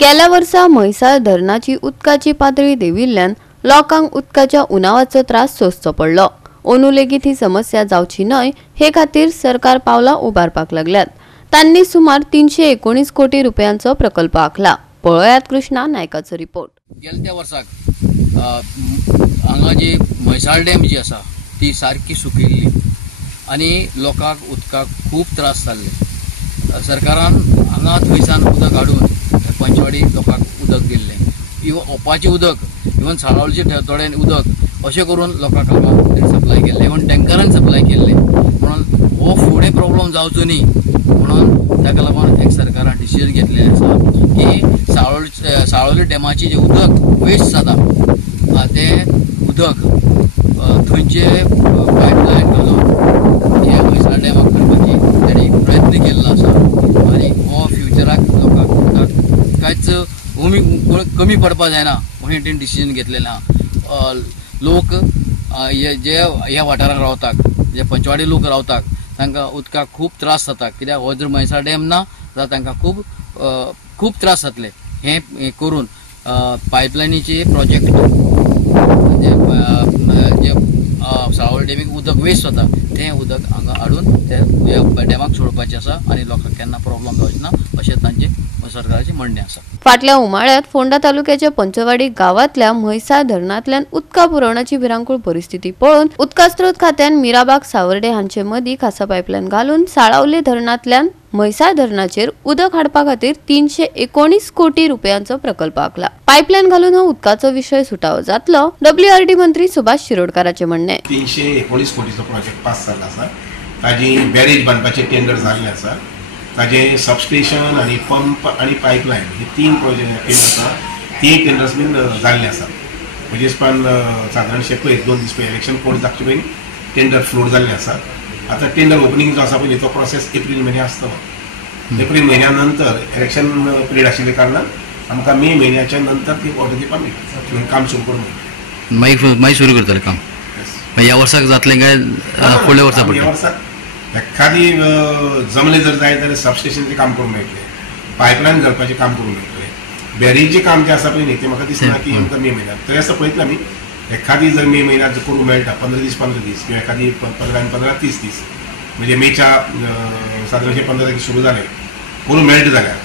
गेल्या वर्सा म्हैसाळ धरणाची उदकाची पातळी देविल्ल्यान लोकांक उदकाच्या उणावाचो त्रास सोंसचो पडलो। अंदू लेगीत ही समस्या जावची न्हय हे खातीर सरकार पावलां उबारपाक लागल्यात। तांणी सुमार 319 कोटी रुपयांचो प्रकल्प आंखला। पळयात कृष्णा नायकाचो रिपोर्ट। गेल्या वर्साक हांगा जी म्हैसाळ डॅम जी आसा ती सारकी सुकिल्ली आनी लोकांक उदकाक खूब त्रास जाल्ले। सरकारान हांगा थंयसान उदक हाडून पंचवाडी लोकांक उदक दिल्लें। इवन ओपाचें उदक इवन साळावलीचें थोडें उदक अशें करून लोकांक हांगा सप्लाय केल्लें। इवन टँकरान सप्लाय केल्लें। म्हणून हो फुडें प्रॉब्लेम जावचो न्ही म्हणून ताका लागून एक सरकारान डिसिजन घेतलेलें आसा की साळावली डॅमाचें जें उदक वेस्ट जाता तें उदक थंयचे पायपलायन घालून हे म्हैसाळ डॅमाक करपाची ताणी प्रयत्न केल्लो आसा आनी हो फ्युचराक लोकांक उदकाक कांयच कमी पडपा जायना अशें तेणें डिसिजन घेतलेलें आहा। लोक जे ह्या वाठारांत रावतात जे पंचवाडी लोक रावतात तांकां उदकाक खूब त्रास जाता कित्याक हो जर म्हैसाळ डॅम ना जाल्यार तांकां खूब त्रास जातले। हे करून पायपलायनीचे प्रोजेक्ट जे साळावली डॅमीक उदक वेस्ट जाता तें उदक हांगा हाडून त्या डॅमाक सोडपाचें आसा आनी लोकांक केन्ना प्रॉब्लेम जावचो ना अशें तांचें सरकाराचें म्हणणें आसा। फाटल्या उमाळ्यात फोंडा तालुक्याच्या पंचवाडी गावातल्या म्हैसाळ धरणांतल्यान उदका पुरवण्याची भिरांकूळ परिस्थिती पळोवन उदकास्त्रोत खात्यान मिराबाग सावर्डे हांचे मदीं खासा पायपलायन घालून साळावली धरणांतल्यान म्हैसाळ धरणाचेर उदक हाडपा खातीर 319 कोटी रुपयांचो प्रकल्प आंखला। पायपलायन घालून हो उदकाचो विशय सुटावो जातलो WRD मंत्री सुभाष शिरोडकाराचें म्हणणें। 319 कोटीचो प्रोजेक्ट पास जाला आसा। ताजी बॅरेज बांदपाचें टेंडर जाल्लें आसा। ताजे सबस्टेशन आनी पंप आनी पायपलायन ही 3 प्रोजेक्ट आसा ती टेंडर्स बीन जाल्ले आसा। म्हणजे सादारणशे पळय 2 दीस पयलीं इलेक्शन कोड जावचे पयलीं टेंडर फ्लोट जाल्ले आसा। आता टेंडर ओपनिंग जो आसा पळय तो प्रोसेस एप्रील म्हयन्यात आसतलो। एप्रील म्हयन्या नंतर इलेक्शन पिरियड आशिल्ले कारणान आमकां मे म्हयन्याच्या नंतर ती ऑर्डर दिवपाक मेळटा काम सुरू करूंक मेळटा। मागीर सुरू करतले काम ह्या वर्साक जातलें काय फुडल्या वर्सा ह्या वर्साक एखादी जमले जर जाय जाल्यार सबस्टेशनचें काम करूंक मेळटलें, पायपलायन घालपाचें काम करूंक मेळटलें। बॅरेजचें काम जें आसा पळय न्ही तें म्हाका दिसना की आमकां मे म्हयन्यात तरी आसा पळयतले आमी एखादी जर मे म्हयन्यात करूंक मेळटा 15 दीस किंवा एखादी 15-30 दीस म्हणजे मेच्या सादारणशे 15 तारीख सुरू जालें करूंक मेळटा जाल्यार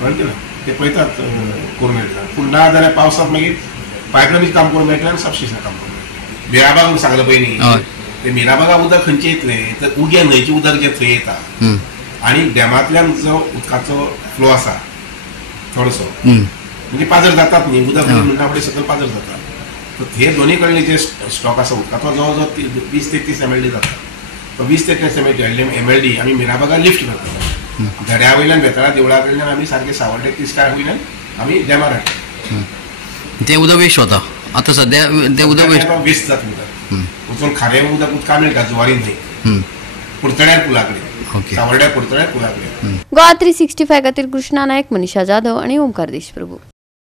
कळ्ळें ना ते पळयतात करूंक मेळटा। पूण ना जाल्यार पावसांत मागीर पायपलायनीचें काम करूंक मेळटलें आनी सबस्टेशनाचें काम करूंक मेळटलें। मिराबाग सांगलें पळय न्ही ते मिराबागा उदक खंयचें येतलें तर उग्या न्हंयचें उदक जें थंय येता आनी डॅमांतल्यान जो उदकाचो फ्लो आसा थोडोसो म्हणजे पाजर जातात न्ही उदक म्हणटा फुडें सकयल पाजर जाता हे दोन्ही कडले जे स्टॉक आसा उदकाचो जवळ जवळ 20-33 MLD जाता। तो 20-33 MLD आमी मिराबागा लिफ्ट करता धड्या वयल्यान बेताळा देवळा कडल्यान आमी सारके सावर्डे तिस्कार वयल्यान आमी डॅमार हाडटा। तें उदक वेस्ट वता आतां सद्या तें उदक वेस्ट जाता उदक वचून खारें उदक मेळटा जुवारी न्हंय कुडतड्यार पुला कडेन सावर्ड्या कुडतड्यार पुला कडेन। गोवा 365 खातीर कृष्णा नायक, मनीषा जाधव आनी ओमकार देशप्रभू।